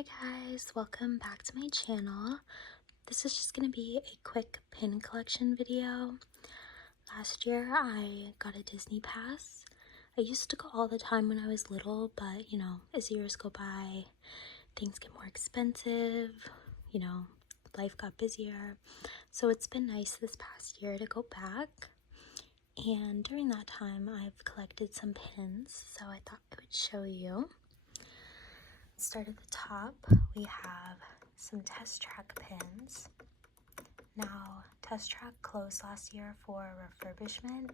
Hi guys, welcome back to my channel. This is just going to be a quick pin collection video. Last year I got a Disney pass. I used to go all the time when I was little, but as years go by, things get more expensive, life got busier. So it's been nice this past year to go back. And during that time I've collected some pins, so I thought I would show you. Start at the top, we have some Test Track pins. Now, Test Track closed last year for refurbishment.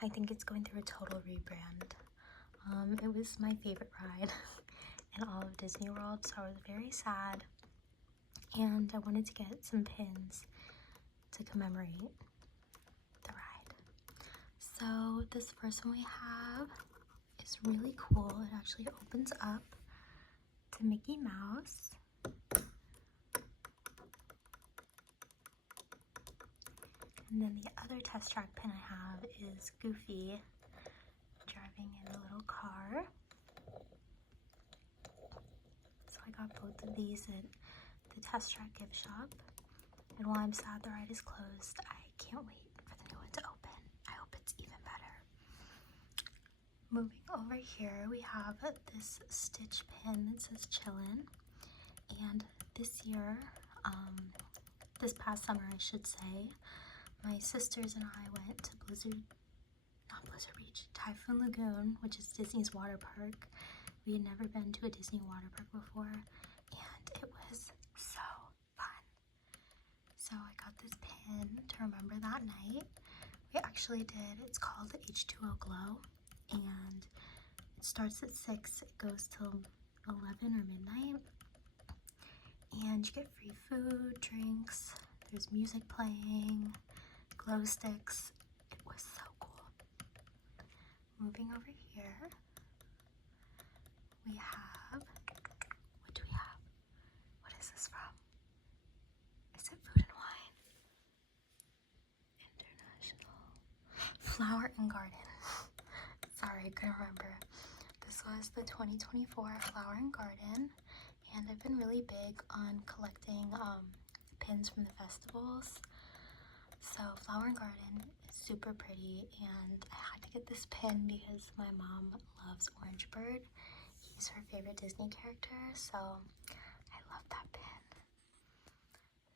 I think it's going through a total rebrand. It was my favorite ride in all of Disney World, so I was very sad. And I wanted to get some pins to commemorate the ride. So this first one we have is really cool. It actually opens up to Mickey Mouse. And then the other Test Track pin I have is Goofy driving in a little car. So I got both of these at the Test Track gift shop. And while I'm sad the ride is closed, I can't wait for the new one to open. I hope it's even better. Moving over here, we have this Stitch pin that says Chillin'. And this year, this past summer I should say, my sisters and I went to Typhoon Lagoon, which is Disney's water park. We had never been to a Disney water park before, and it was so fun. So I got this pin to remember that night. We actually did, it's called H2O Glow, and it starts at 6, it goes till 11 or midnight, and you get free food, drinks, there's music playing, glow sticks. It was so cool. Moving over here, we have, what do we have? What is this from? Is it Food and Wine? International. Flower and Garden. Sorry, I couldn't remember. This was the 2024 Flower and Garden, and I've been really big on collecting pins from the festivals. So Flower and Garden is super pretty, and I had to get this pin because my mom loves Orange Bird. He's her favorite Disney character, so I love that pin.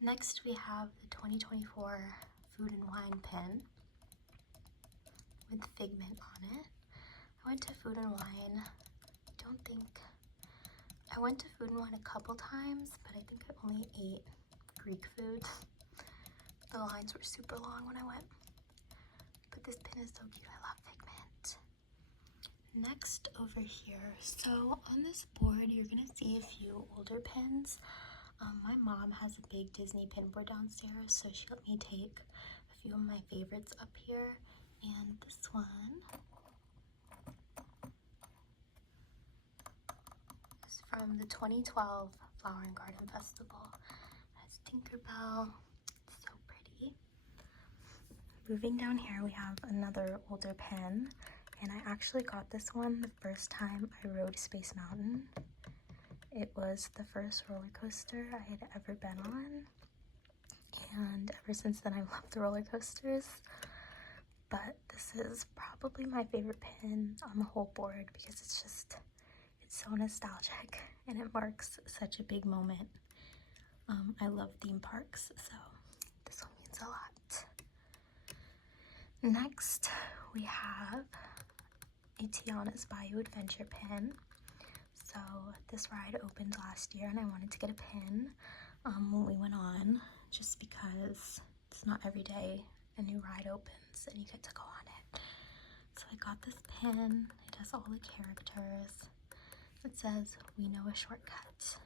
Next we have the 2024 Food and Wine pin with Figment on it. I went to Food and Wine, I went to Food and Wine a couple times, but I think I only ate Greek food. The lines were super long when I went. But this pin is so cute. I love Figment. Next over here. So on this board, you're going to see a few older pins. My mom has a big Disney pin board downstairs, so she let me take a few of my favorites up here. And this one is from the 2012 Flower and Garden Festival. It has Tinkerbell. So pretty. Moving down here, we have another older pin, and I actually got this one the first time I rode Space Mountain. It was the first roller coaster I had ever been on, and ever since then I've loved the roller coasters. But this is probably my favorite pin on the whole board because it's so nostalgic and it marks such a big moment. I love theme parks, so this one means a lot. Next, we have a Tiana's Bayou Adventure pin. So this ride opened last year and I wanted to get a pin when we went on, just because it's not every day a new ride opens and you get to go on it. So I got this pin. It has all the characters. It says, "We know a shortcut."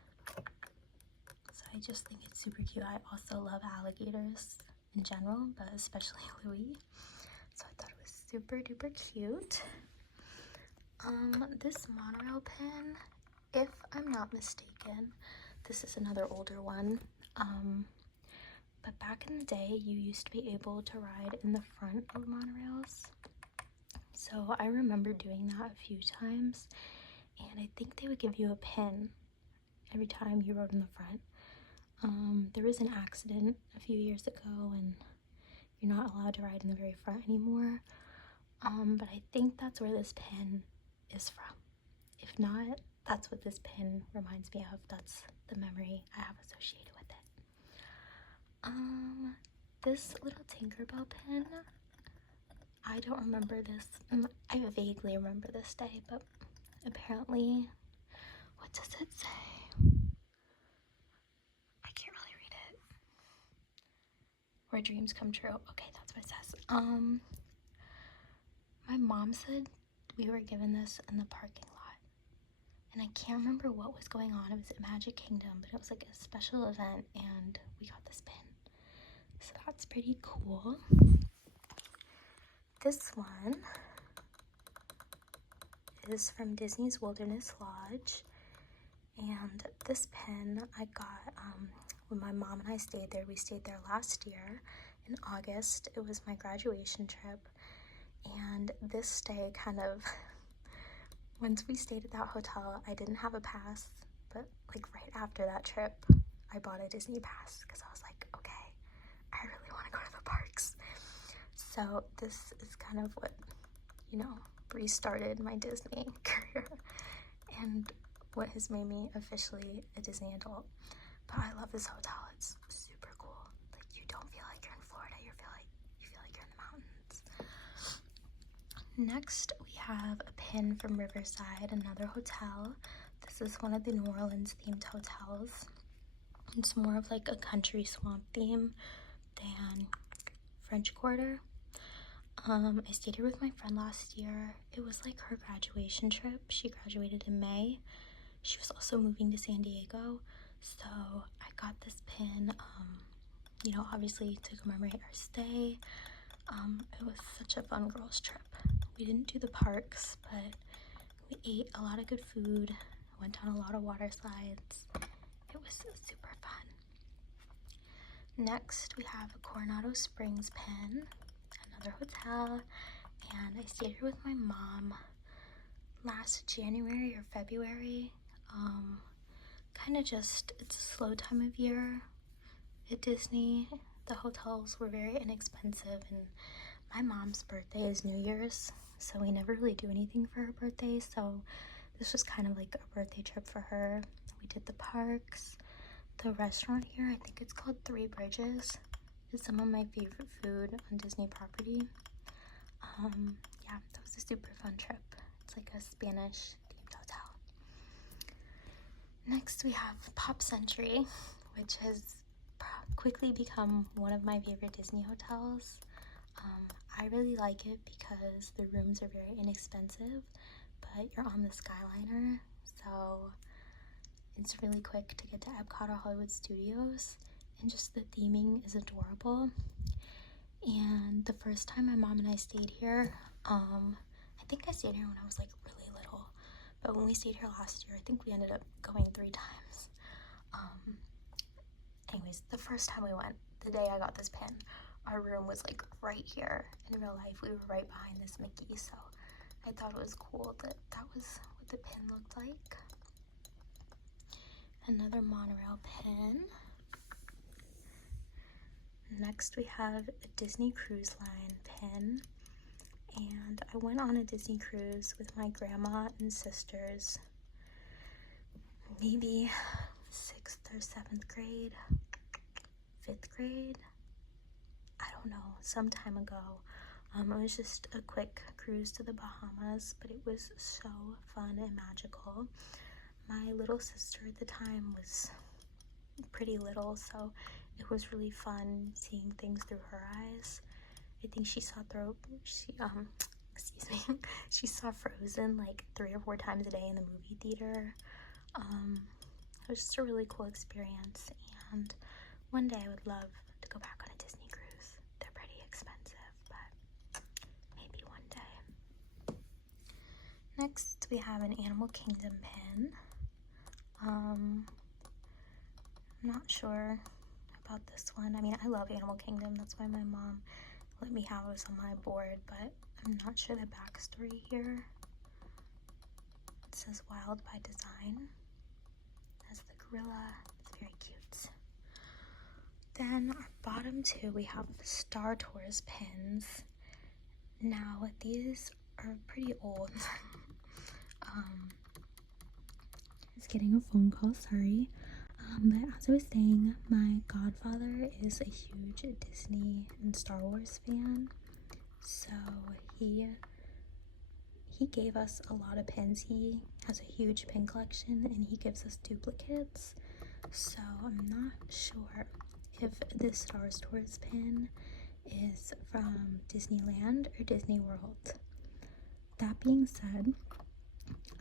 So I just think it's super cute. I also love alligators in general, but especially Louis. So I thought it was super duper cute. This monorail pin, if I'm not mistaken, this is another older one. But back in the day, you used to be able to ride in the front of monorails. So I remember doing that a few times, and I think they would give you a pin every time he rode in the front. There was an accident a few years ago and you're not allowed to ride in the very front anymore. But I think that's where this pin is from. If not, that's what this pin reminds me of. That's the memory I have associated with it. This little Tinkerbell pin, I don't remember this. I vaguely remember this day, but apparently, what does it say? I can't really read it. Where dreams come true. Okay, that's what it says. My mom said we were given this in the parking lot, and I can't remember what was going on. It was at Magic Kingdom, but it was like a special event, and we got this pin. So that's pretty cool. This one is from Disney's Wilderness Lodge, and this pin I got when my mom and I stayed there. We stayed there last year in August. It was my graduation trip, and this stay kind of, once we stayed at that hotel, I didn't have a pass, but like right after that trip, I bought a Disney pass because I was like, okay, I really want to go to the parks. So this is kind of what, you know, restarted my Disney career and what has made me officially a Disney adult. But I love this hotel. It's super cool. Like, you don't feel like you're in Florida. You feel like you're in the mountains. Next, we have a pin from Riverside, another hotel. This is one of the New Orleans themed hotels. It's more of like a country swamp theme than French Quarter. I stayed here with my friend last year. It was like her graduation trip. She graduated in May. She was also moving to San Diego, so I got this pin, you know, obviously to commemorate our stay. It was such a fun girls' trip. We didn't do the parks, but we ate a lot of good food, went down a lot of water slides. It was super fun. Next, we have a Coronado Springs pin, another hotel, and I stayed here with my mom last January or February. Kind of just, it's a slow time of year at Disney. The hotels were very inexpensive, and my mom's birthday is New Year's, so we never really do anything for her birthday, so this was kind of like a birthday trip for her. We did the parks. The restaurant here, I think it's called Three Bridges, is some of my favorite food on Disney property. Yeah, that was a super fun trip. It's like a Spanish themed hotel. Next, we have Pop Century, which has quickly become one of my favorite Disney hotels. I really like it because the rooms are very inexpensive, but you're on the Skyliner, so it's really quick to get to Epcot or Hollywood Studios, and just the theming is adorable. And the first time my mom and I stayed here, I think I stayed here when I was like really little, but when we stayed here last year, I think we ended up going 3 times. Anyways, the first time we went, the day I got this pin, our room was like right here. In real life, we were right behind this Mickey, so I thought it was cool that that was what the pin looked like. Another monorail pin. Next, we have a Disney Cruise Line pin, and I went on a Disney cruise with my grandma and sisters, maybe 6th or 7th grade, 5th grade, I don't know, some time ago. It was just a quick cruise to the Bahamas, but it was so fun and magical. My little sister at the time was pretty little, so it was really fun seeing things through her eyes. I think she saw she saw Frozen like 3 or 4 times a day in the movie theater. It was just a really cool experience, and one day I would love to go back on a Disney cruise. They're pretty expensive, but maybe one day. Next, we have an Animal Kingdom pin. I'm not sure about this one. I mean, I love Animal Kingdom. That's why my mom let me have this on my board, but I'm not sure the backstory here. It says Wild by Design as the gorilla. It's very cute. Then our bottom two, we have Star Tours pins. Now these are pretty old. I was getting a phone call, sorry. But as I was saying, my godfather is a huge Disney and Star Wars fan. So he gave us a lot of pins. He has a huge pin collection and he gives us duplicates. So I'm not sure if this Star Tours pin is from Disneyland or Disney World. That being said,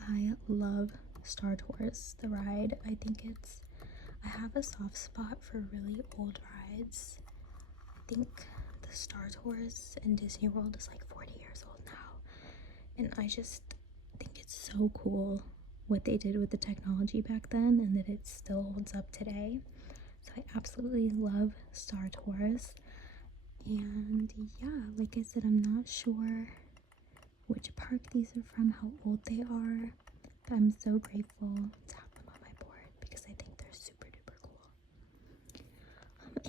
I love Star Tours, the ride. I have a soft spot for really old rides. I think the Star Tours in Disney World is like 40 years old now. And I just think it's so cool what they did with the technology back then and that it still holds up today. So I absolutely love Star Tours. And yeah, like I said, I'm not sure which park these are from, how old they are, but I'm so grateful to have them on my board because I think they're super duper cool.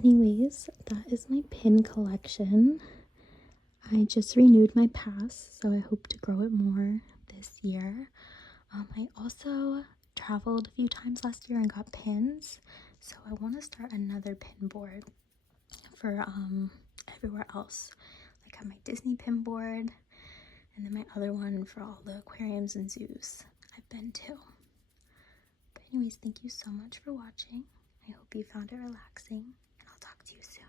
Anyways, that is my pin collection. I just renewed my pass, so I hope to grow it more this year. I also traveled a few times last year and got pins, so I want to start another pin board for everywhere else. Like I have my Disney pin board, and then my other one for all the aquariums and zoos I've been to. But anyways, thank you so much for watching. I hope you found it relaxing, and I'll talk to you soon.